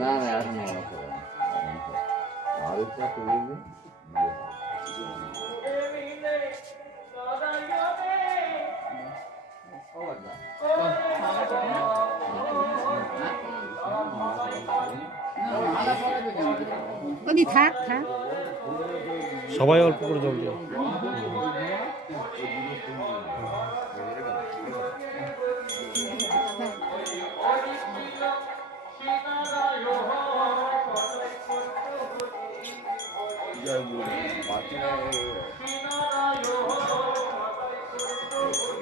না না এখন আরেকটা করে দিন। থাক থাক সবাই অল্প করে জল দিও।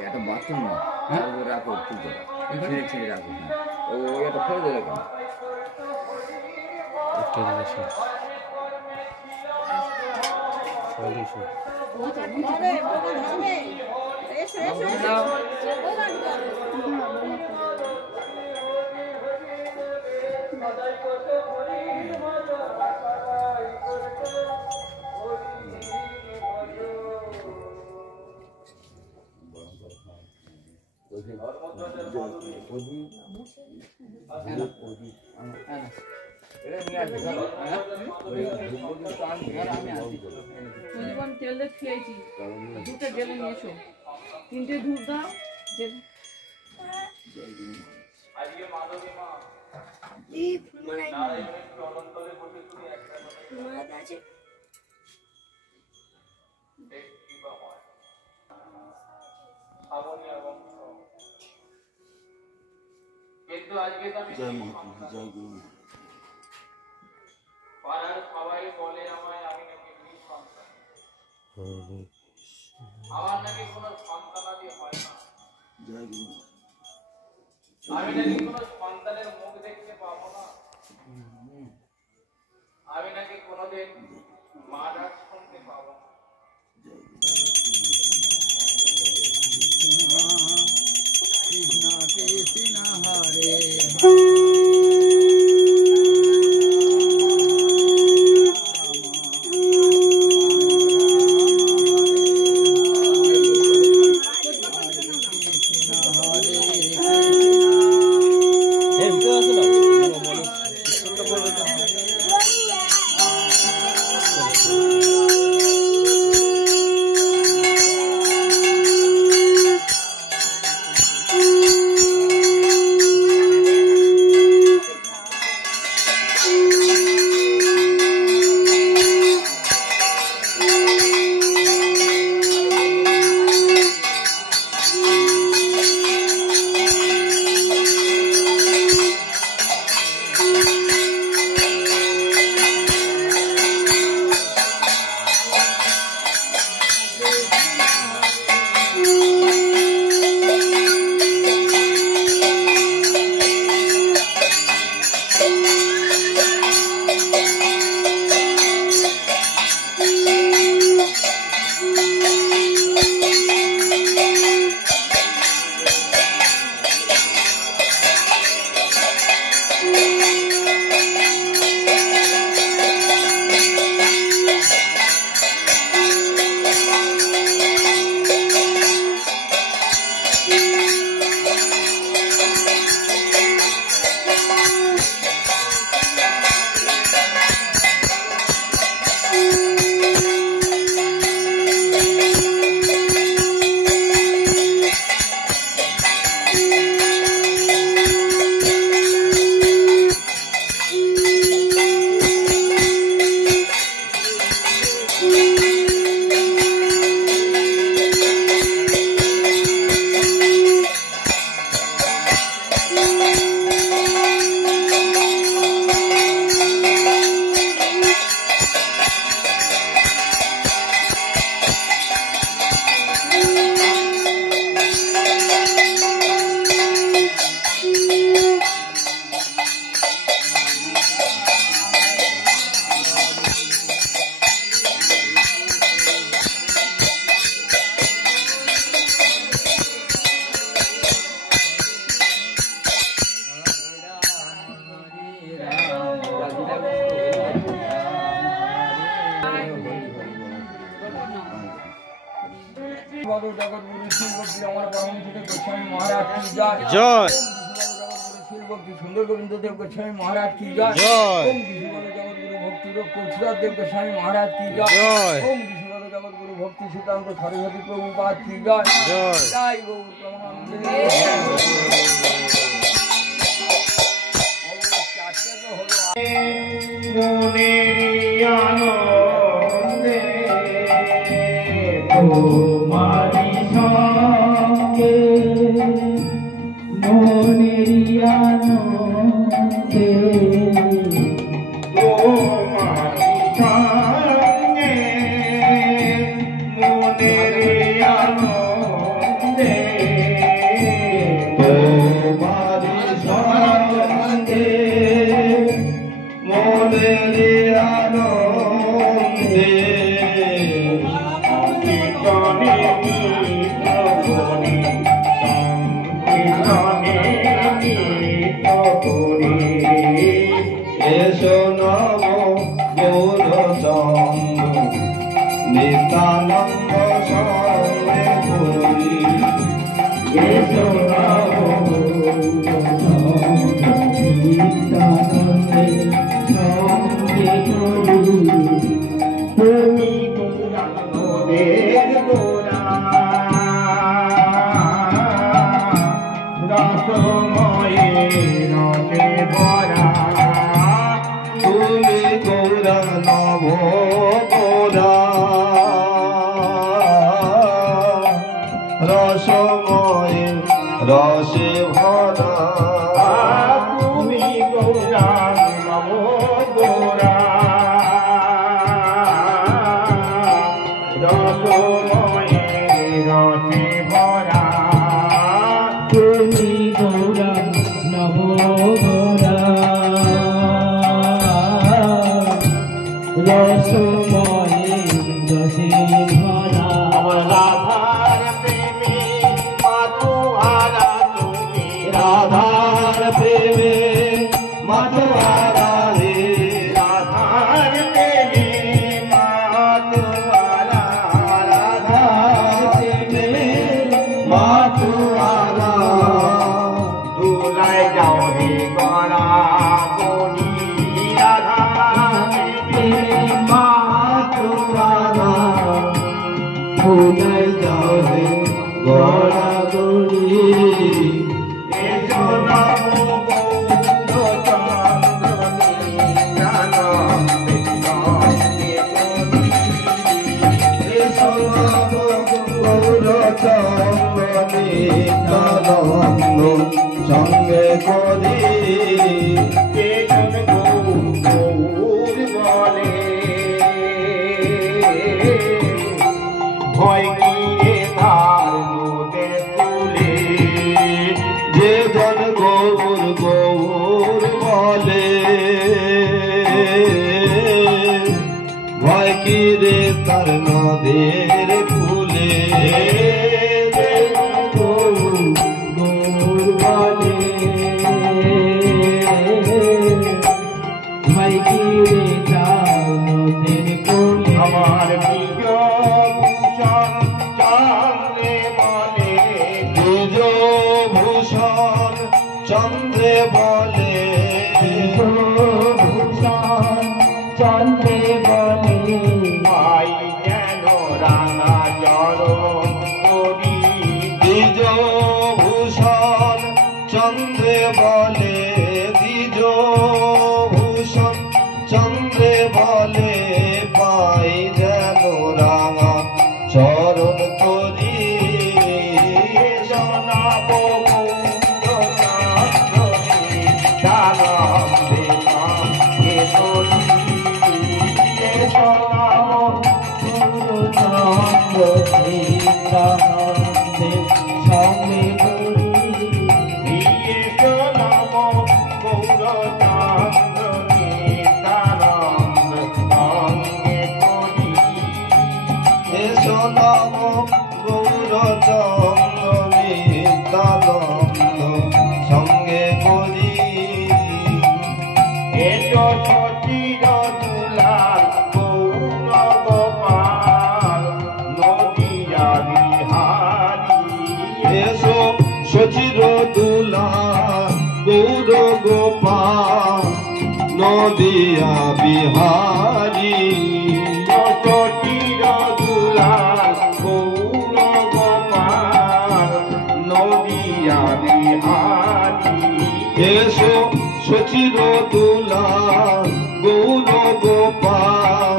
একটা বাথরুম রাখো ছিঁড়ে ছিঁড়ে রাখো ওইটা ফেলে দেবে কেন? তেল খেয়েছি দুটো জেলে নিয়েছো, তিনটে ধূপ দাও। পাড়ার সবাই বলে আমায় আমি নাকি নিঃসন্তান, আমার নাকি কোনো সন্তানাদি হয় না, আমি নাকি কোনো সন্তানের মুখ দেখতে পাবো না, আমি নাকি কোনোদিন মা ডাক শুনতে পাবো না। জয়। ভক্তি সুন্দর গোবিন্দ দেব গোস্বামী মহারাজ কি জয় জয়। ওম বিষ্ণুপদ জগৎগুরু ভক্তি রূপ কৌশিক দেব গোস্বামী মহারাজ কি জয় জয়। ওম বিষ্ণুপদ জগৎগুরু ভক্তি সিদ্ধান্ত সরস্বতী প্রভুপাদ কি জয় জয়। জয় গৌর প্রমানন্দে। চারটে তো হলো। মনের আনন্দে তোমারি সঙ্গে মনের আনন্দে তোমারি সঙ্গে মনের আনন্দে তোমারি সঙ্গে মনের আনন্দে কীর্তনে গীত করি কীর্তনে গীত করি এসো নম গৌরচন্দ্র নিত্যানন্দ সঙ্গে করি এসো নম তুমি গৌরাঙ্গদের গোরা রসময়ে রসে ভরা তুমি গৌরাঙ্গ গোরা রসময়ে রসে ভরা তুমি গৌরাঙ্গ গোরা রসময়ে রসে ভরা তুমি গৌরাঙ্গ গোরা রসময়ে রসে ভরা রাধার প্রেমে মাতোয়ারা তুমি রাধার প্রেমে মাতোয়ারা রে রাধার প্রেমে মাতোয়ারা রাধার প্রেমে মাতোয়ারা দুলাই যাও রে গড়া বনি রাধা মাতোয়ারা দুলাই যাও রে গড়া বনি এসো নম গৌর চন্দ্র নিত্যানন্দে এসো নম গৌর চন্দ্র নিত্যানন্দ সঙ্গে করি গৌর বলে ভয় কিরে তার নদের তুলে যে জন গৌর গৌর বলে ভয় কিরে তার নদের ফুলে গৌর গৌর বলে ভয় কিরে তার নদের ফুলে আমার প্রিয় ভূষণ চন্দ্রে বলে নিজ ভূষণ চন্দ্রে বলে ভূষণ চন্দ্রে বলে ভাই যেন রাঙা চরণ করি নিজ ভূষণ চন্দ্রে বলে নিজ ভূষণ চন্দ্রে বলে পাই যেন রাঙা চরণ করি শোনাব সঙ্গে করি শোনাব গোপাল নদিয়া বিহারী দুলাল গৌর গোপাল নদিয়া বিহারী এসো সচির দুলাল গৌর গোপাল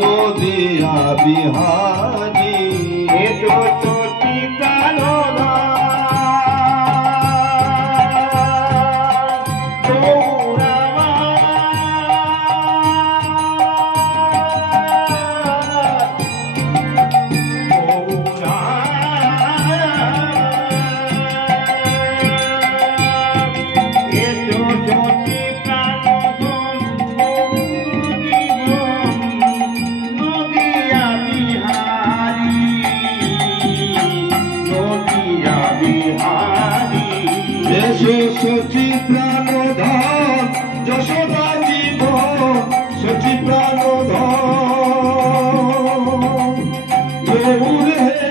নদিয়া বিহারী এসো সচি সচি প্রাণধন যশোদা জীব সচি প্রাণধন গৌর হে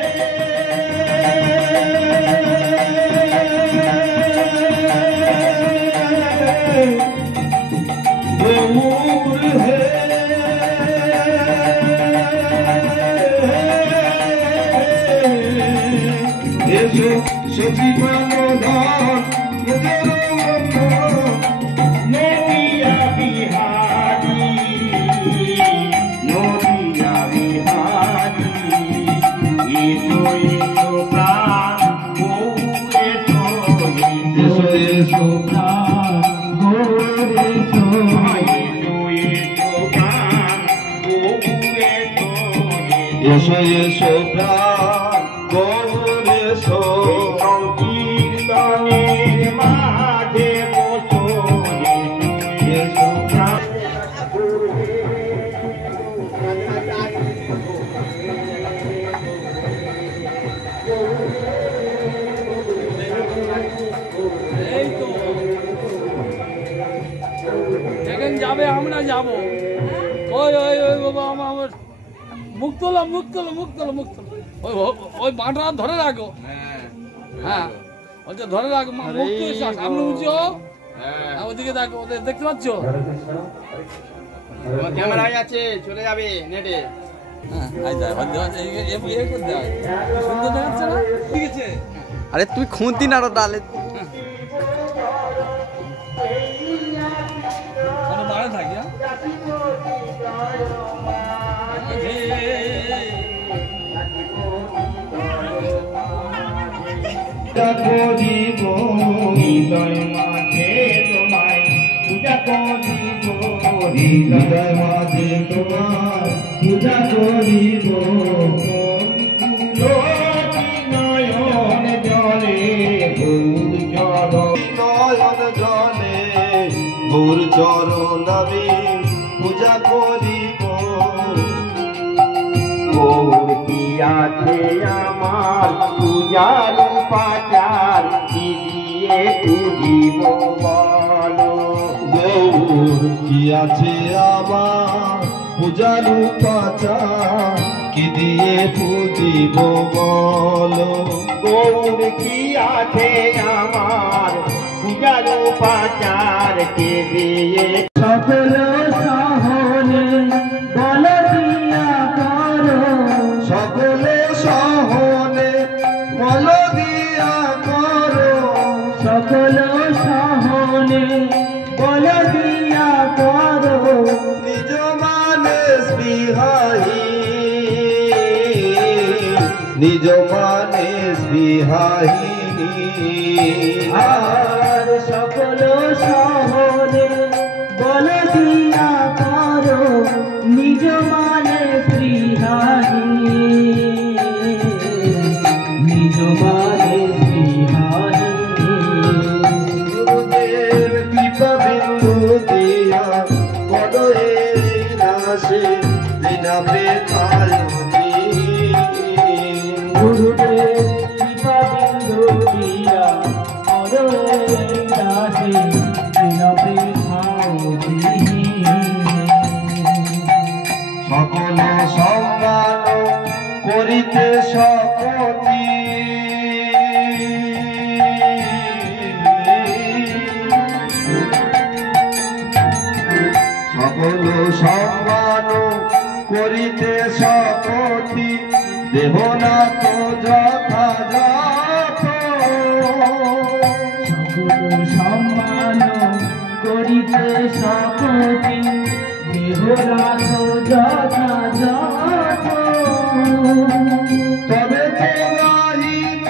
গৌর হে এসো সচি প্রাণধন নদিয়া বিহারী নদিয়া বিহারী এসো এসো প্রাণ এসো এসো প্রাণ এসো এসো প্রাণ এসো এসো প্রাণ এসো কীর্তনের মাঝে বসো এসো প্রাণ এখন যাবে আমরা যাবো ওই ওই ওই বাবা আমার মুখ তোলো মুখ তোলো মুখ তোলো মুখ তোলো ওই ওই মাটা ধরে রাখো হ্যাঁ ওইটা ধরে রাখো মুখ তো সামনে উঁচু ওদিকে দেখো ওদের দেখতে পাচ্ছ ক্যামেরায় আছে চলে যাবে নেটে সুন্দর দেখাচ্ছে না ঠিক আছে আরে তুই খুঁতি না ডালে মারা থাকি করিব হৃদয় মাঝে তোমায় পূজা করিব হৃদয় মাঝে তোমায় পূজা করিব নয়ন জলে ভোর নয়ন জলে ভোর চরণ আমি পূজা করিব গৌর কি আছে আমার পূজার পাচার কি দিয়ে পুজিব বলো গৌর কি আছে আমার পূজার পাচার কি দিয়ে পুজিব বলো গৌর কি আছে আমার পূজার পাচার কে দিয়ে সকল সহনে বল দিয়া করো সকল সহনে বল দিয়া করো সকল সহনে বল দিয়া করো নিজ মানস বিহারী নিজ মানস বিহারী আর সকল সহনে বল দিয়া করো নিজ মানস বিহারী নিজ মানস বিহারী গুরুদেব কৃপা বিন্দু দিয়া পদয়ে নাশে বিনা বেতায় গুরুদেব কৃপা বিন্দু দিয়া পদয়ে নাশে দেহ না তো যথাযথ সকল সম্মান করিতে শপথি দেহ না তো যথাযথ তবে তো গাহিব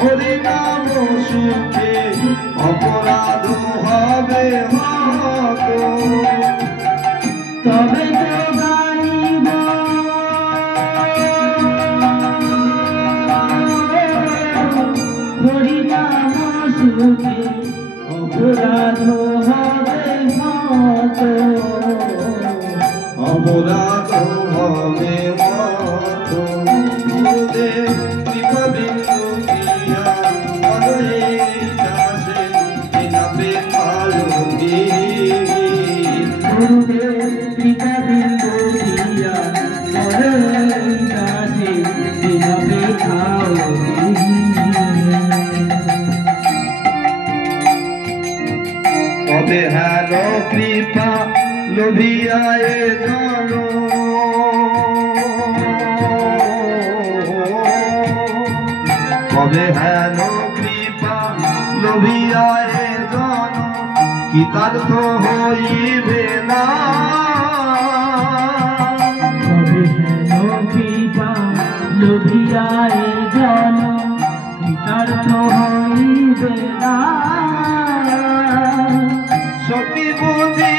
হরিনাম সুখে অপরাধ হবে হত তবে তো গাইব হরিনাম সুখে অপরাধ হবে মত অপরাধ হবে মত গুরুদেব কৃপা বিন্দু দিয়া মনে দাসে বিনাপে পালকি গুরুদেব কৃপা বিন্দু দিয়া মরে দাসে বিনাপে খাও তবে হেন কৃপা লোভিয়ায় জন তবে হেন কৃপা লোভিয়ায় জন কৃতার্থ হইবে না তবে হেন কৃপা লোভিয়ায় জন কৃতার্থ হইবে না সতী বুদ্ধি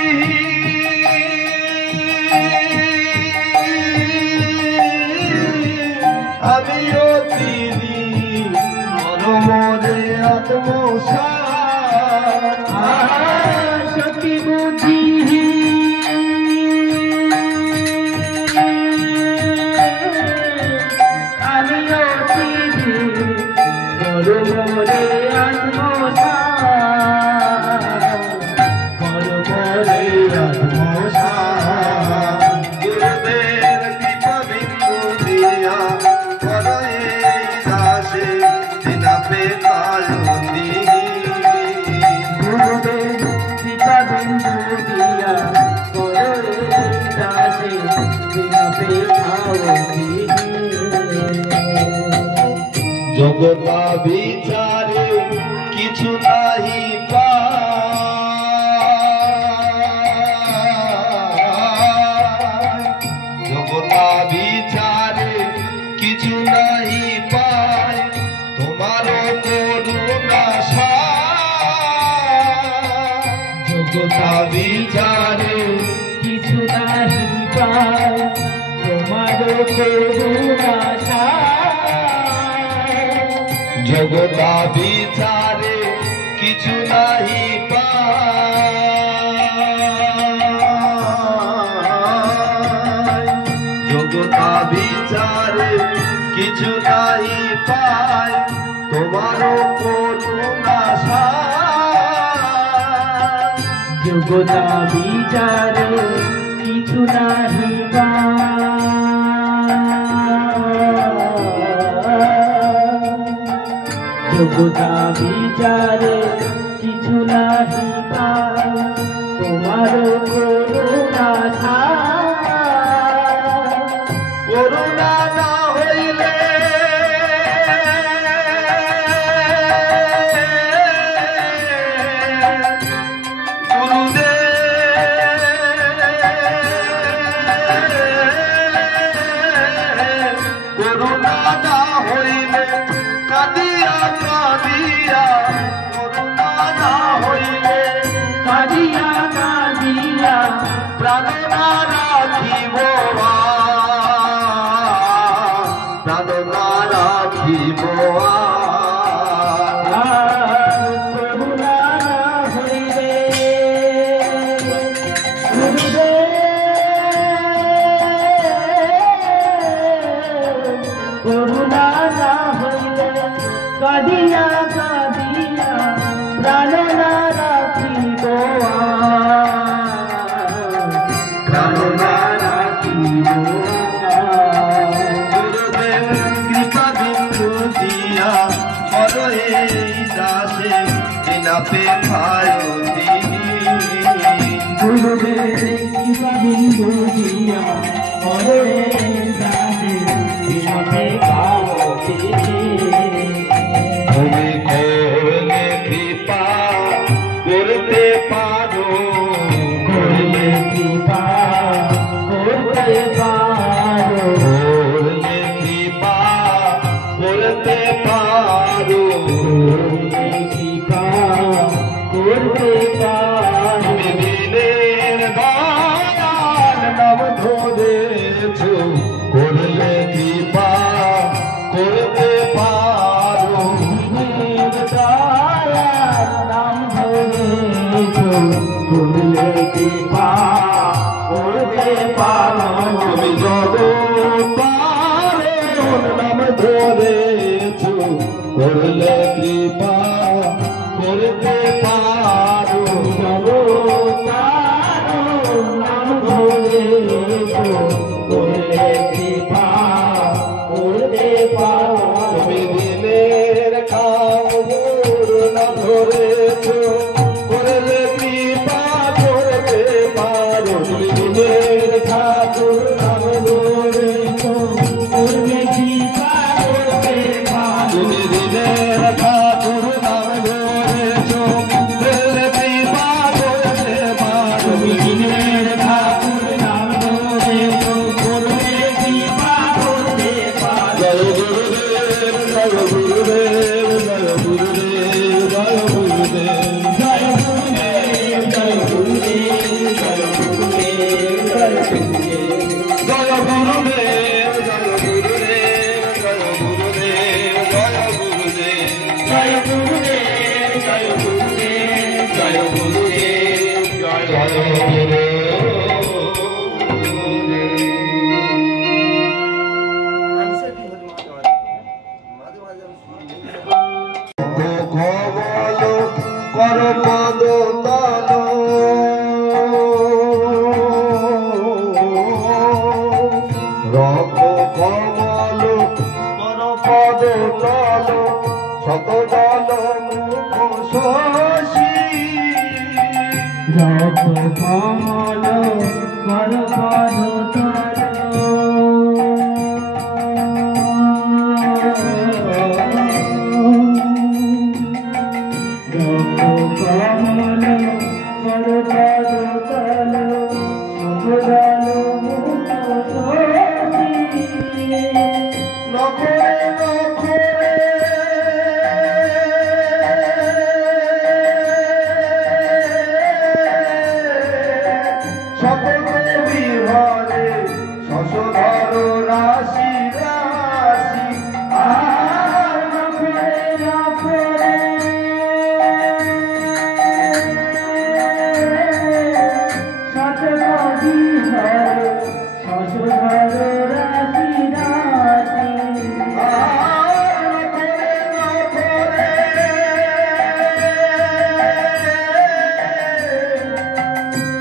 আমিও তিনি মরমরে আত্মসার সতী বুদ্ধি আমিও চিঠি করবরে আত্মসার করবরে আত্মসার গুরুদেব কৃপা বিন্দু দিয়া করে দাসে দিনাপে কালতি গুরুদেব কৃপা বিন্দু দিয়া করে দাসে বিনাপে খাওয়াতি জগতা বিচারে কিছু নাহি পায় জগতা বিচারে কিছু নাহি পায় তোমার করুণা জগতা বিচারে কিছু নাহি পায় তোমার করুণা জগতা বিচারে কিছু নাহি পায় জগতা বিচারে কিছু নাহি পায় তোমার করুণা জগতা বিচারে কিছু নাহি জগতা বিচারে কিছু নাহি পায় তোমার করুণা করুণা না হইলে করুণা না হইলে কাঁদিয়া কাঁদিয়া করুণা না হইলে কাঁদিয়া কাঁদিয়া প্রাণ না রাখিব প্রাণ না রাখিব করুণা হইলে করুণা না হইলে কাঁদিয়া কাঁদিয়া প্রাণ না রাখিব প্রাণ না রাখিব গুরুদেব কৃপা বিন্দু দিয়া হরে দাসে বিনাপে ভারতী গুরুদেব কৃপা বিন্দু দিয়া করে জানে বিনতে পাবতে তুমি করলে কৃপা করতে পারো করলে কৃপা করতে পারো করলে কৃপা করতে পারো করলে কৃপা করতে পারো দিনের দয়াল নাম ধরেছ করলে কৃপা করতে পারো নাম ধরেছো করলে কৃপা করতে পারো তুমি জগৎ নাম ধরেছ করলে কৃপা করতে পারো নাম ধরেছো করলে কৃপা করতে পারো তুমি দিনের খাওয়ার নাম ধরেছ করলে কৃপা করতে পারো তুমি দিনের ঠাকুর নাম ধরেছ করলে কৃপা করতে পারো তুমি দিনের ঠাকুর নাম ধরেছ করলে কৃপা করতে পারো তুমি দিনের ঠাকুর নাম ধরেছো করলে কৃপা করতে পারো জয় গুরুদেব জয় গুরুদেব জয় গুরুদেব জয় গুরুদেব জয় গুরুদেব জয় গুরুদেব জয় গুরুদেব জয় গুরুদেব জয় গুরুদেব জয় গুরুদেব জয় গুরুদেব জয় গুরুদেব জয় গুরুদেব জয় গুরুদেব জয় গুরুদেব জয় গুরুদেব কমল কর পদ তল রক কমল কর পদ তল শত জল মুখ শশী রব কমল কর পদ কমল কর পদ তল সবদল মুখ নখরে নখরে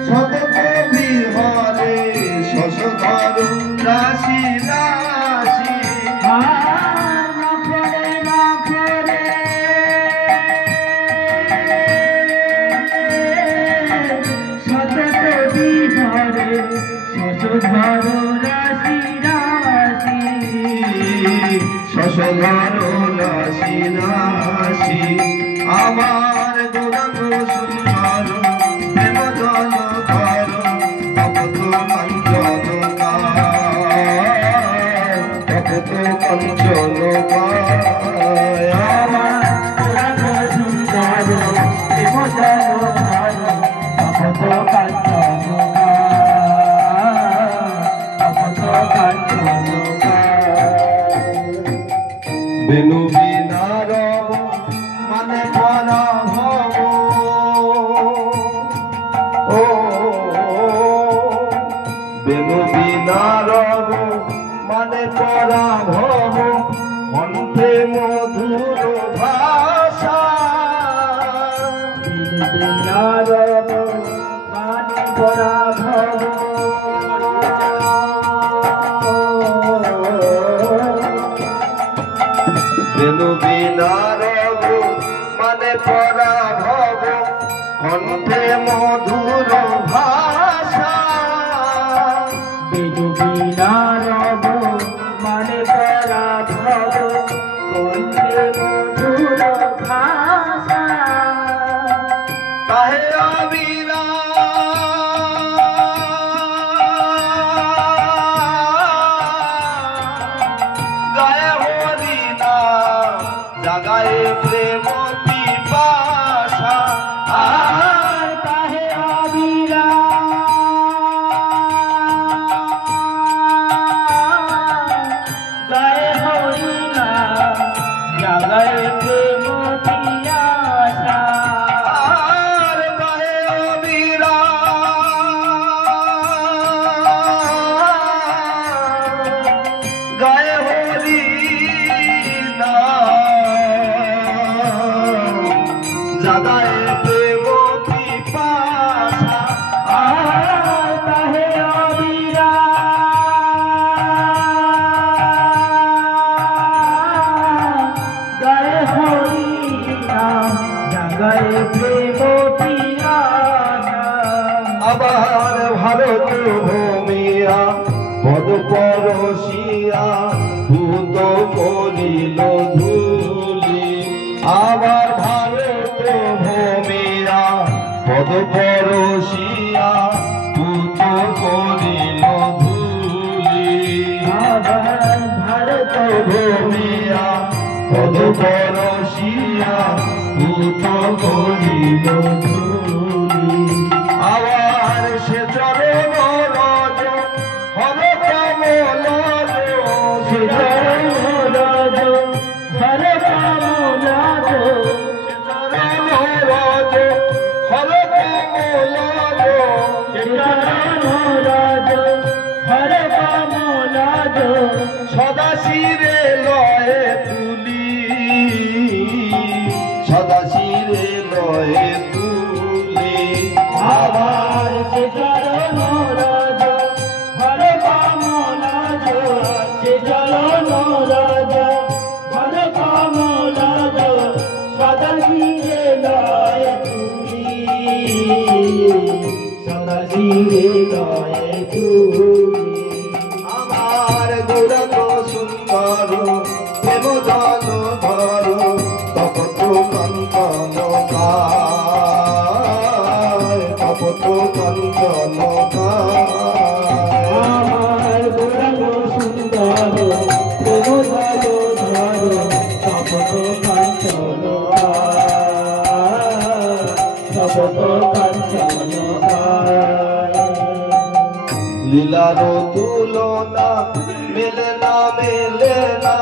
শতক বিহরে শশধর রাশি রাশি শতক বিহরে শশধর রাশি রাশি শশধর রাশি রাশি আমার দুরন্ত সুন্দর প্রেম জল কর তপত কাঞ্চন তপত কাঞ্চন বেনু বিনার মানে করা ভব ও বেনু বিনার মানে করা ভব কণ্ঠে মধুর ভাষা বেনু বিনার মানে পরা ভব কণ্ঠে মধুর ভাষা জাগায় প্রেম পিপাসা আর কাহে আবিরা গায়ে হরি না জাগায় প্রেম পিপাসা আর কাহে আবিরা গায়ে হরি না জাগায় প্রেম পিপাসা আর কাহে আবিরা গায়ে হরি না জাগায় প্রেম পিপাসা আবার ভারত ভূমিয়া পদ পরশিয়া ভূত করিল ধুলি আবার ভারত ভূমিয়া পদ পরশিয়া ভূত করিল ধুলি আবার ভারত ভূমিয়া পদ পরশিয়া ভূত করিল ধুলি আবার সে চরণ রজ হর কমল সে চরণ রজ হর কমল সে চরণ রজ হর কমল সে চরণ রজ হর কমল সদা শিরে লয়ে তুলি সদা শিরে লয়ে তুলি আবার সে চরণ রজ হর কমল সে চরণ রজ হর কমল সদা শিরে লয়ে তুলি সদা শিরে লয়ে তুলি আমার গৌরব সুন্দর প্রেম জল ধর তপত কাঞ্চন তপত কাঞ্চন আমার গৌরব সুন্দর প্রেম জল ধর তপত কাঞ্চন তপত কাঞ্চন লীলার তুলনা মেলে না মেলে না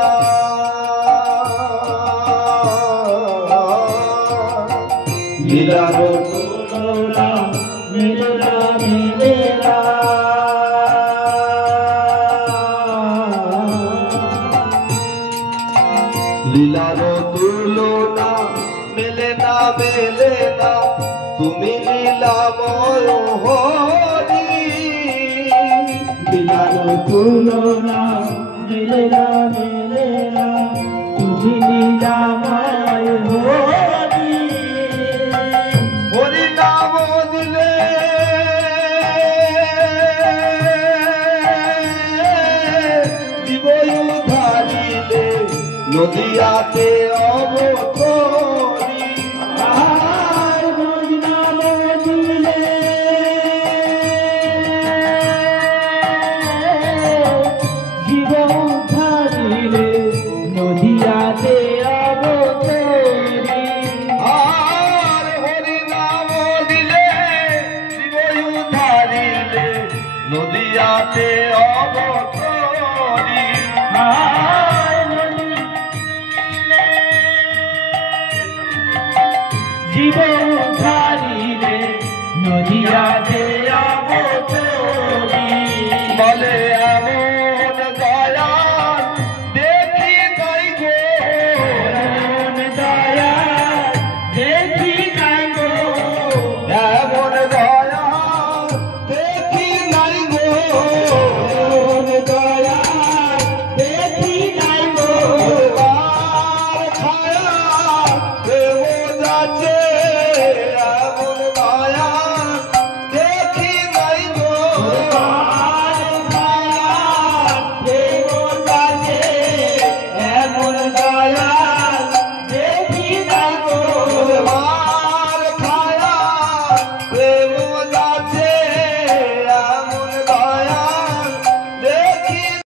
লীলার তুলনা মেলে না মেলে না লীলার তুলনা মেলে না মেলে না তুমি লীলাময় হরি লীলার তুলনা মেলে না মেলে না তুমি লীলাময় হরি হরি নাম দিলে জীব উদ্ধারিলে নদিয়াতে অবতরি আর হরি নাম দিলে জীব উদ্ধারিলে নদিয়াতে অবতরি আর হরি নাম দিলে জীব উদ্ধারিলে নদিয়াতে অবতরি জীব উদ্ধারিলে নদিয়াতে অবতরি বলে এমন দয়াল দেখি নাই গো এমন দয়াল দেখি নাই গো এমন দয়াল দেখি নাই গো এমন দয়াল দেখি নাই গো আর ছায়া দেব যাচ্ছে